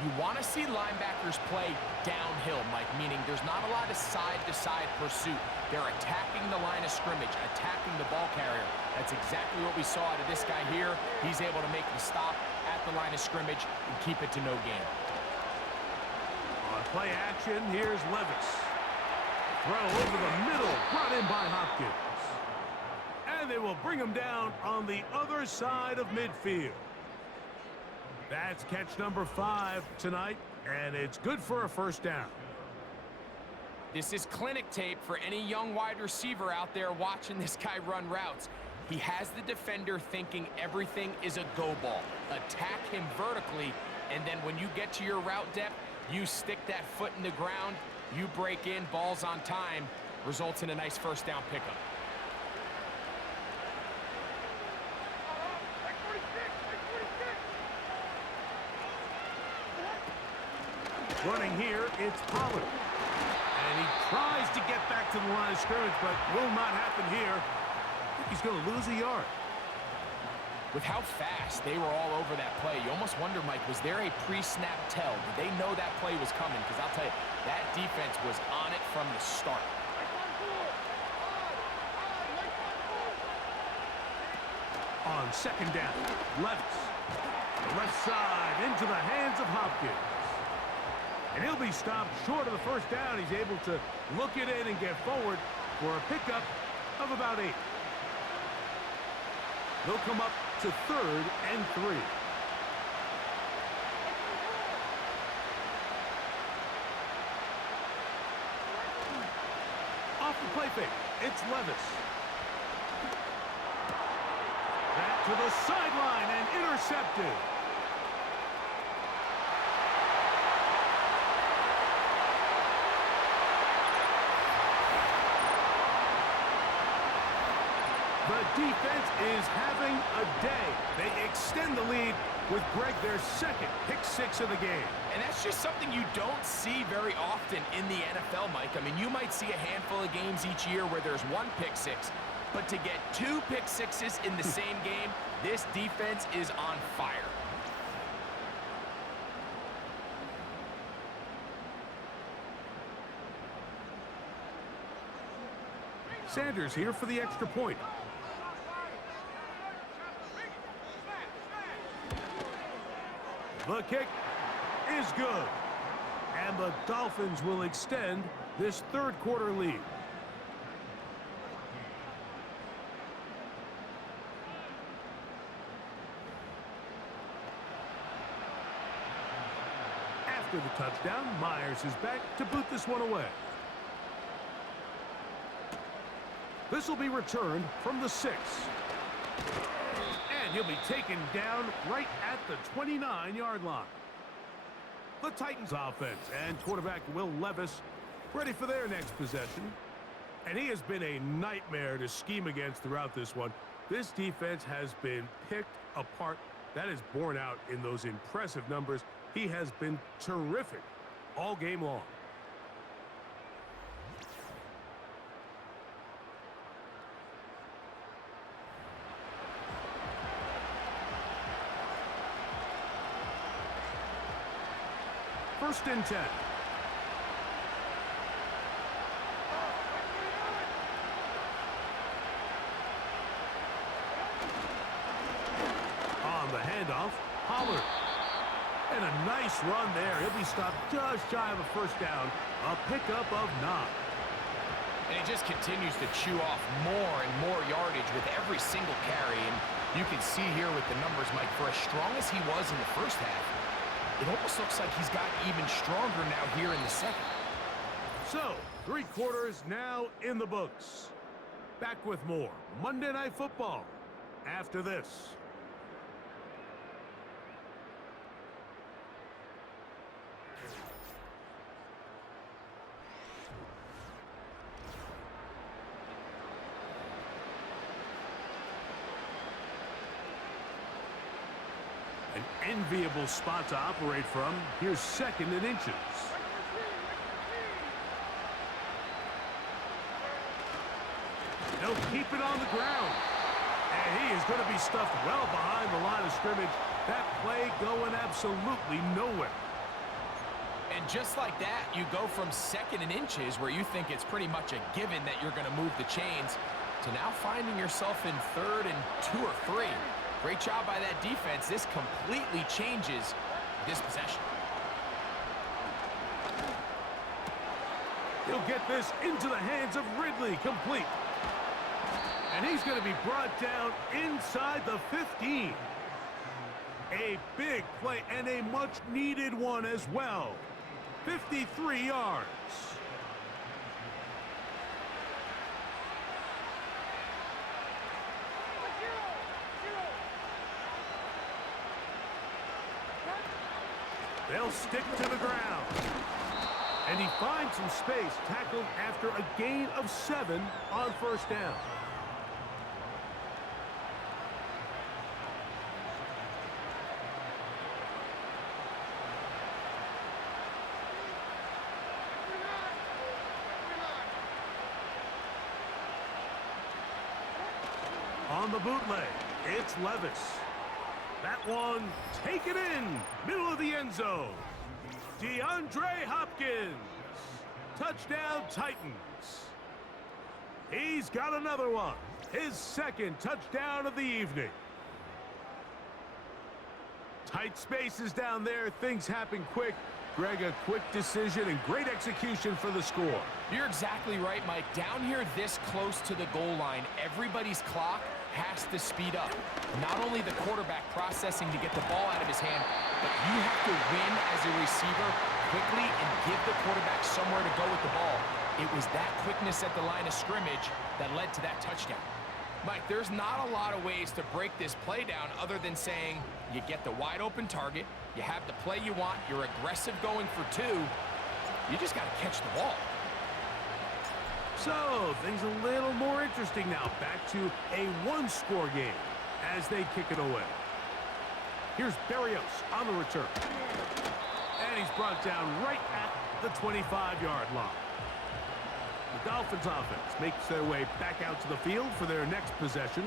You want to see linebackers play downhill, Mike, meaning there's not a lot of side-to-side pursuit. They're attacking the line of scrimmage, attacking the ball carrier. That's exactly what we saw out of this guy here. He's able to make the stop at the line of scrimmage and keep it to no gain. On play action, here's Levis. Throw over the middle, brought in by Hopkins. And they will bring him down on the other side of midfield. That's catch number 5 tonight, and it's good for a 1st down. This is clinic tape for any young wide receiver out there watching this guy run routes. He has the defender thinking everything is a go ball. Attack him vertically, and then when you get to your route depth, you stick that foot in the ground, you break in, balls on time, results in a nice 1st down pickup. Running here, it's Pollard. And he tries to get back to the line of scrimmage, but will not happen here. He's going to lose a yard. With how fast they were all over that play, you almost wonder, Mike, was there a pre-snap tell? Did they know that play was coming? Because I'll tell you, that defense was on it from the start. On 2nd down, Levis. Left side into the hands of Hopkins. And he'll be stopped short of the 1st down. He's able to look it in and get forward for a pickup of about 8. They'll come up to 3rd and 3. Off the play fake, it's Levis. Back to the sideline and intercepted. The defense is having a day. They extend the lead with Greg, their 2nd pick-6 of the game. And that's just something you don't see very often in the NFL, Mike. I mean, you might see a handful of games each year where there's 1 pick-6, but to get 2 pick-6s in the same game, this defense is on fire. Sanders here for the extra point. The kick is good. And the Dolphins will extend this 3rd quarter lead. After the touchdown, Myers is back to boot this one away. This will be returned from the 6. And he'll be taken down right at the 29-yard line. The Titans offense and quarterback Will Levis ready for their next possession. And he has been a nightmare to scheme against throughout this one. This defense has been picked apart. That is borne out in those impressive numbers. He has been terrific all game long. First and 10. On the handoff, Pollard. And a nice run there. He'll be stopped just shy of a first down. A pickup of 9. And he just continues to chew off more and more yardage with every single carry. And you can see here with the numbers, Mike, for as strong as he was in the first half, it almost looks like he's got even stronger now here in the second. So, 3 quarters now in the books. Back with more Monday Night Football after this. An enviable spot to operate from. Here's 2nd and inches. They'll keep it on the ground. And he is going to be stuffed well behind the line of scrimmage. That play going absolutely nowhere. And just like that, you go from 2nd and inches, where you think it's pretty much a given that you're going to move the chains, to now finding yourself in 3rd and 2 or 3. Great job by that defense. This completely changes this possession. He'll get this into the hands of Ridley, complete. And he's going to be brought down inside the 15. A big play and a much-needed one as well. 53 yards. They'll stick to the ground. And he finds some space, tackled after a gain of 7 on first down. On the bootleg, it's Levis. That one, take it in, middle of the end zone. DeAndre Hopkins. Touchdown, Titans. He's got another one. His 2nd touchdown of the evening. Tight spaces down there. Things happen quick. Greg, a quick decision and great execution for the score. You're exactly right, Mike. Down here this close to the goal line, everybody's clock has to speed up. Not only the quarterback processing to get the ball out of his hand, but you have to win as a receiver quickly and give the quarterback somewhere to go with the ball. It was that quickness at the line of scrimmage that led to that touchdown. Mike, there's not a lot of ways to break this play down other than saying you get the wide open target, you have the play you want, you're aggressive going for 2, you just got to catch the ball. So, things a little more interesting now. Back to a 1-score game as they kick it away. Here's Berrios on the return. And he's brought down right at the 25-yard line. The Dolphins offense makes their way back out to the field for their next possession.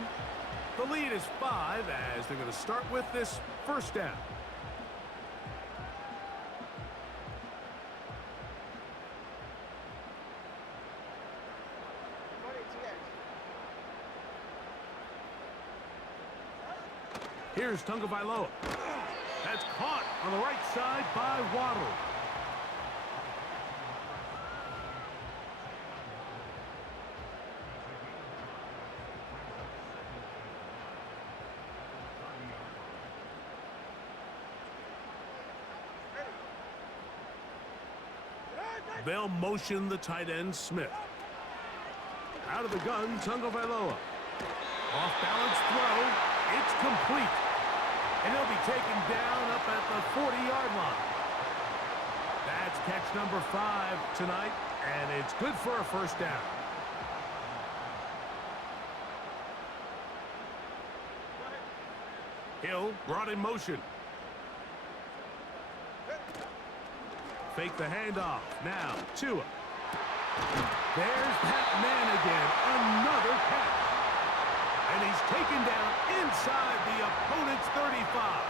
The lead is 5 as they're going to start with this first down. Here's Tagovailoa. That's caught on the right side by Waddle. They'll motion the tight end, Smith. Out of the gun, Tagovailoa. Off-balance throw. It's complete. And he'll be taken down up at the 40-yard line. That's catch number 5 tonight, and it's good for a first down. Hill brought in motion. Fake the handoff. Now, Tua. There's that man again. Another catch. And he's taken down inside the opponent's 35.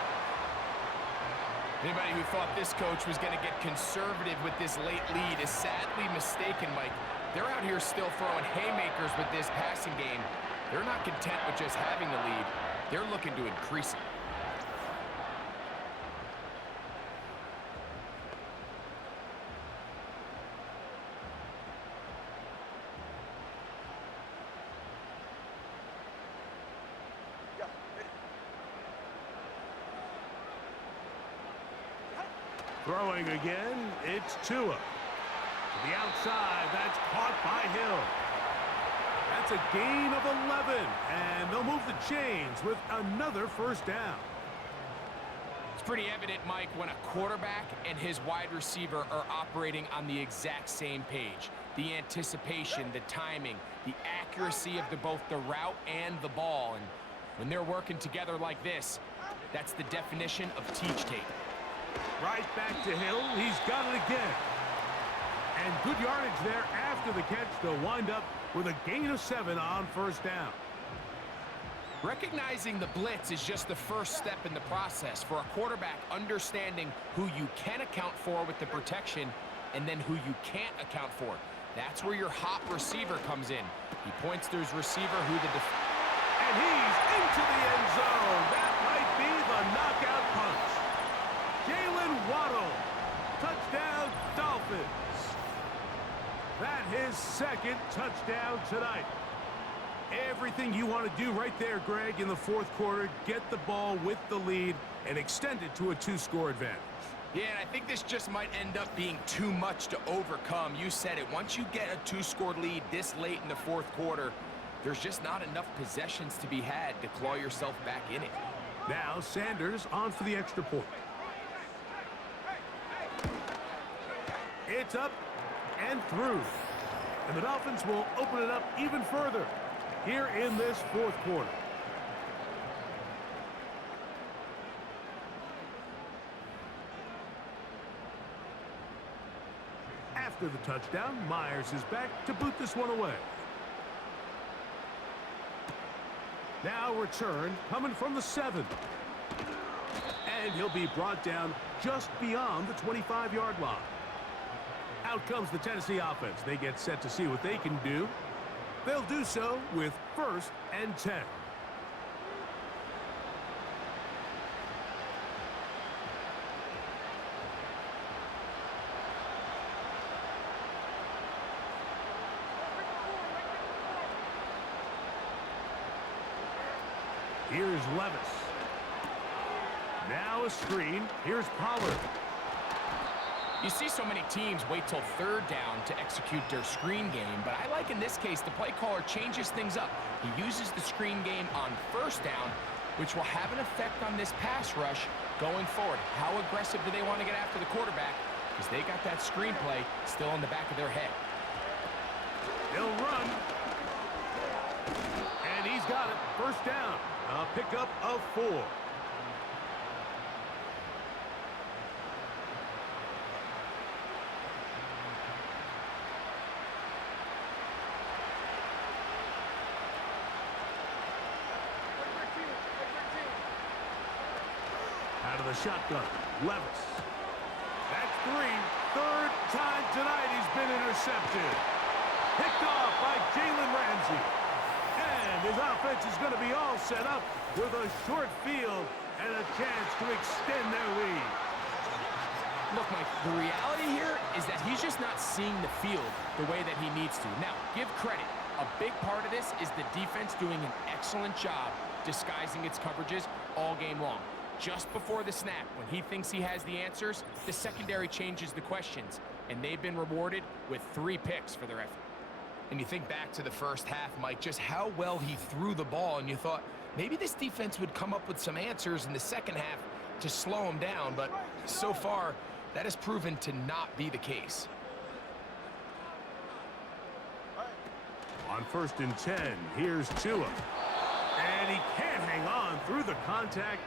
Anybody who thought this coach was going to get conservative with this late lead is sadly mistaken, Mike. They're out here still throwing haymakers with this passing game. They're not content with just having the lead. They're looking to increase it. Throwing again, it's Tua. To the outside, that's caught by Hill. That's a gain of 11, and they'll move the chains with another first down. It's pretty evident, Mike, when a quarterback and his wide receiver are operating on the exact same page. The anticipation, the timing, the accuracy of both the route and the ball. And when they're working together like this, that's the definition of teach tape. Right back to Hill. He's got it again. And good yardage there after the catch. They'll wind up with a gain of 7 on first down. Recognizing the blitz is just the first step in the process for a quarterback understanding who you can account for with the protection and then who you can't account for. That's where your hot receiver comes in. He points to his receiver who the and he's into the end zone. That might be the knockout punch. Jalen Waddle. Touchdown, Dolphins. That his second touchdown tonight. Everything you want to do right there, Greg, in the fourth quarter. Get the ball with the lead and extend it to a 2-score advantage. Yeah, and I think this just might end up being too much to overcome. You said it. Once you get a 2-score lead this late in the fourth quarter, there's just not enough possessions to be had to claw yourself back in it. Now Sanders on for the extra point. It's up and through. And the Dolphins will open it up even further here in this fourth quarter. After the touchdown, Myers is back to boot this one away. Now return coming from the 7. And he'll be brought down just beyond the 25-yard line. Out comes the Tennessee offense. They get set to see what they can do. They'll do so with 1st and 10. Here's Levis. Now a screen. Here's Pollard. You see so many teams wait till 3rd down to execute their screen game, but I like in this case the play caller changes things up. He uses the screen game on 1st down, which will have an effect on this pass rush going forward. How aggressive do they want to get after the quarterback? Because they got that screenplay still in the back of their head. They'll run. And he's got it. 1st down. A pickup of 4. Out of the shotgun, Levis. That's 3. 3rd time tonight he's been intercepted. Picked off by Jalen Ramsey. And his offense is going to be all set up with a short field and a chance to extend their lead. Look, Mike, the reality here is that he's just not seeing the field the way that he needs to. Now, give credit. A big part of this is the defense doing an excellent job disguising its coverages all game long. Just before the snap, when he thinks he has the answers, the secondary changes the questions, and they've been rewarded with 3 picks for their effort. And you think back to the first half, Mike, just how well he threw the ball, and you thought maybe this defense would come up with some answers in the second half to slow him down, but so far, that has proven to not be the case. On 1st and 10, here's Tua. And he can't hang on through the contact.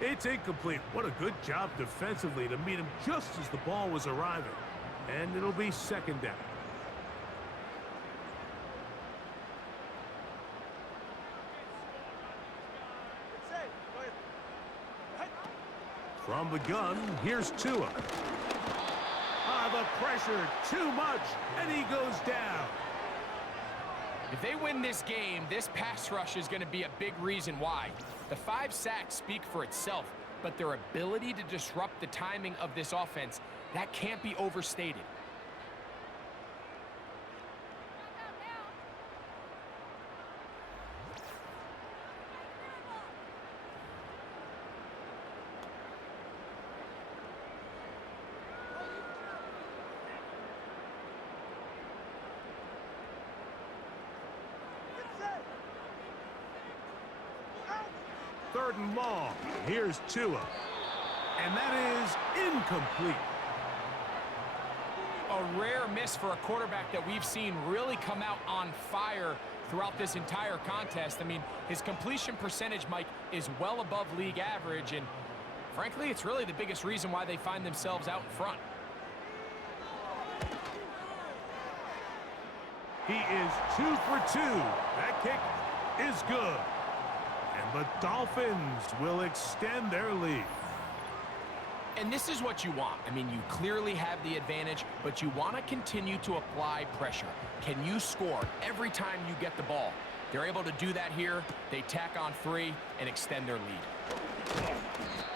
It's incomplete. What a good job defensively to meet him just as the ball was arriving. And it'll be 2nd down. From the gun, here's Tua. The pressure, too much, and he goes down. If they win this game, this pass rush is going to be a big reason why. The 5 sacks speak for itself, but their ability to disrupt the timing of this offense, that can't be overstated. Third and long. Here's Tua. And that is incomplete. A rare miss for a quarterback that we've seen really come out on fire throughout this entire contest. I mean, his completion percentage, Mike, is well above league average, and frankly, it's really the biggest reason why they find themselves out in front. He is 2 for 2. That kick is good. And the Dolphins will extend their lead. And this is what you want. I mean, you clearly have the advantage, but you want to continue to apply pressure. Can you score every time you get the ball? They're able to do that here. They tack on 3 and extend their lead.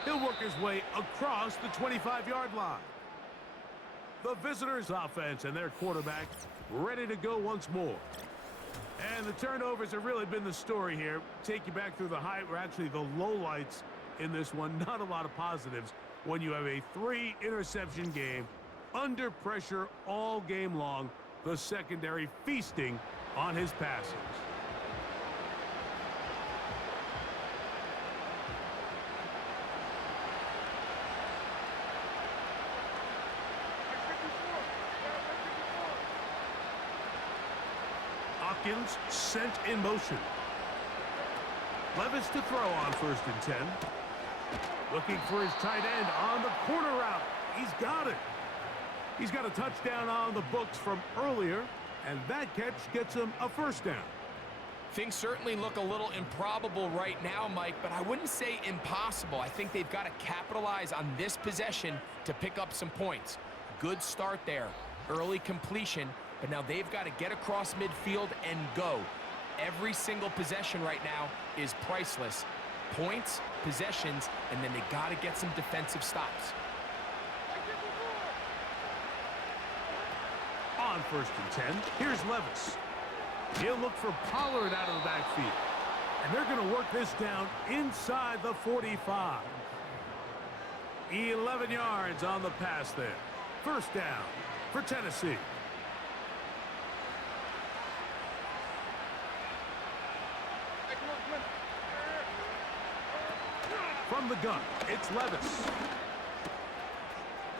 He'll work his way across the 25-yard line. The visitors' offense and their quarterback ready to go once more. And the turnovers have really been the story here. Take you back through the actually the lowlights in this one. Not a lot of positives when you have a 3-interception game under pressure all game long. The secondary feasting on his passes. Hopkins sent in motion. Levis to throw on 1st and 10. Looking for his tight end on the corner route. He's got it. He's got a touchdown on the books from earlier, and that catch gets him a 1st down. Things certainly look a little improbable right now, Mike, but I wouldn't say impossible. I think they've got to capitalize on this possession to pick up some points. Good start there. Early completion, but now they've got to get across midfield and go. Every single possession right now is priceless. Points, possessions, and then they got to get some defensive stops. On 1st and 10, here's Levis. He'll look for Pollard out of the backfield. And they're going to work this down inside the 45. 11 yards on the pass there. 1st down for Tennessee. From the gun, it's Levis.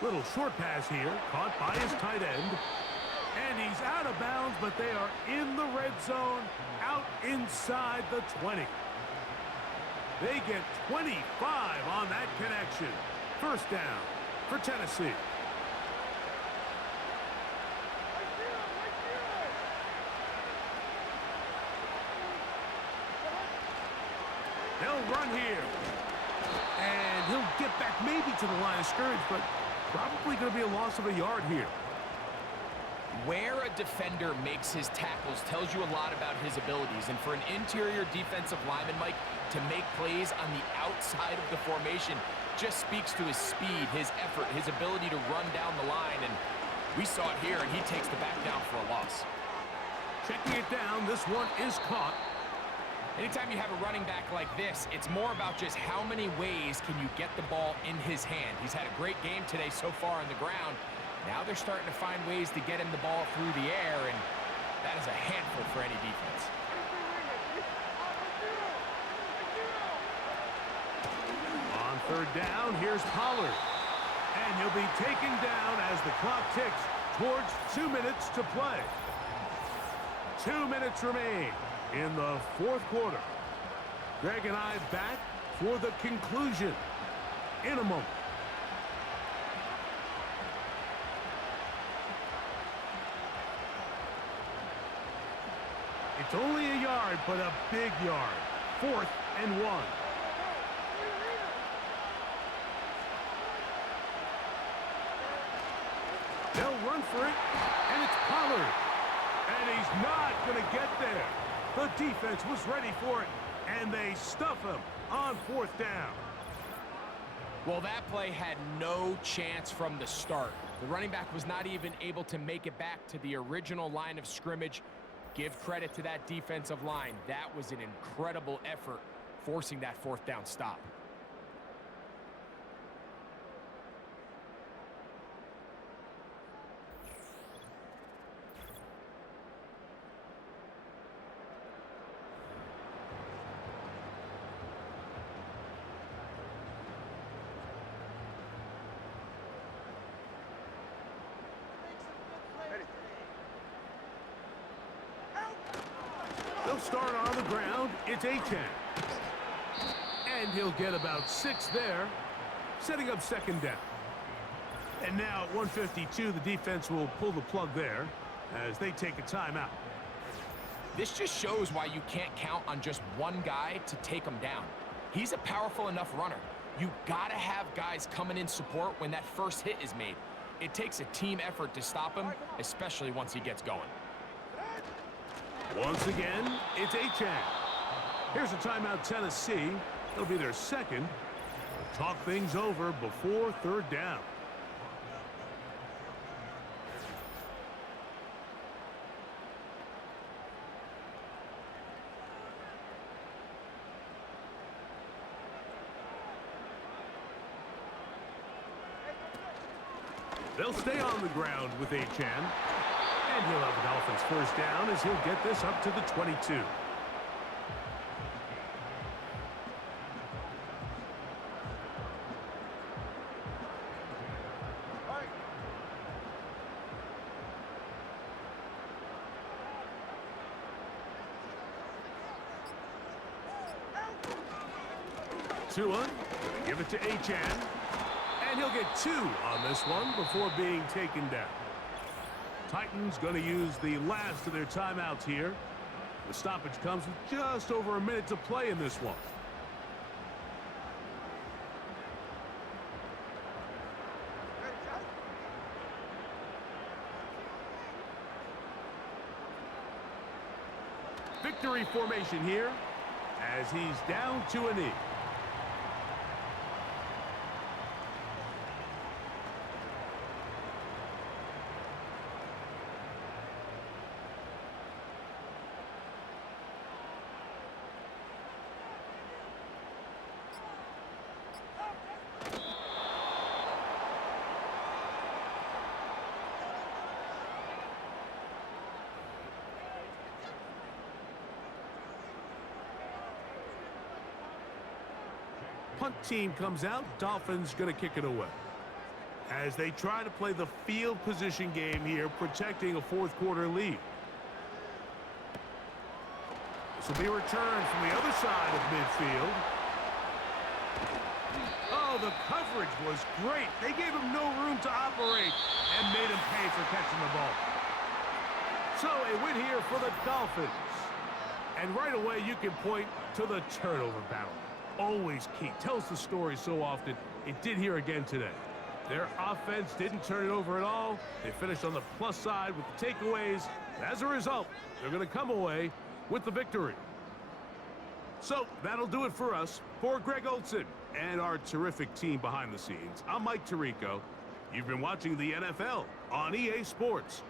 Little short pass here, caught by his tight end. And he's out of bounds, but they are in the red zone, out inside the 20. They get 25 on that connection. 1st down for Tennessee. They'll run here. And he'll get back maybe to the line of scrimmage, but probably going to be a loss of a yard here. Where a defender makes his tackles tells you a lot about his abilities. And for an interior defensive lineman, Mike, to make plays on the outside of the formation just speaks to his speed, his effort, his ability to run down the line. And we saw it here, and he takes the back down for a loss. Checking it down, this one is caught. Anytime you have a running back like this, it's more about just how many ways can you get the ball in his hand. He's had a great game today so far on the ground. Now they're starting to find ways to get him the ball through the air, and that is a stressful for any defense. On third down, here's Pollard. And he'll be taken down as the clock ticks towards 2 minutes to play. 2 minutes remain in the fourth quarter. Greg and I back for the conclusion in a moment. It's only a yard, but a big yard. 4th and 1. They'll run for it, and it's Pollard. And he's not going to get there. The defense was ready for it, and they stuff him on 4th down. Well, that play had no chance from the start. The running back was not even able to make it back to the original line of scrimmage. Give credit to that defensive line. That was an incredible effort forcing that 4th down stop. They'll start on the ground. It's Achane. And he'll get about 6 there, setting up 2nd down. And now at 1:52, the defense will pull the plug there as they take a timeout. This just shows why you can't count on just one guy to take him down. He's a powerful enough runner. You gotta have guys coming in support when that first hit is made. It takes a team effort to stop him, especially once he gets going. Once again, it's Achane. Here's a timeout, Tennessee. It'll be their 2nd. Talk things over before 3rd down. They'll stay on the ground with Achane. And he'll have the Dolphins 1st down as he'll get this up to the 22. Tua, give it to Achane. And he'll get 2 on this one before being taken down. Titans going to use the last of their timeouts here. The stoppage comes with just over a minute to play in this one. Victory formation here as he's down to a knee. Punt team comes out. Dolphins going to kick it away. As they try to play the field position game here, protecting a 4th quarter lead. This will be returned from the other side of midfield. Oh, the coverage was great. They gave him no room to operate and made him pay for catching the ball. So a win here for the Dolphins. And right away you can point to the turnover battle. Always key. Tells the story so often. It did here again today. Their offense didn't turn it over at all. They finished on the plus side with the takeaways. As a result, they're going to come away with the victory. So that'll do it for us. For Greg Olson and our terrific team behind the scenes, I'm Mike Tirico. You've been watching the NFL on EA Sports.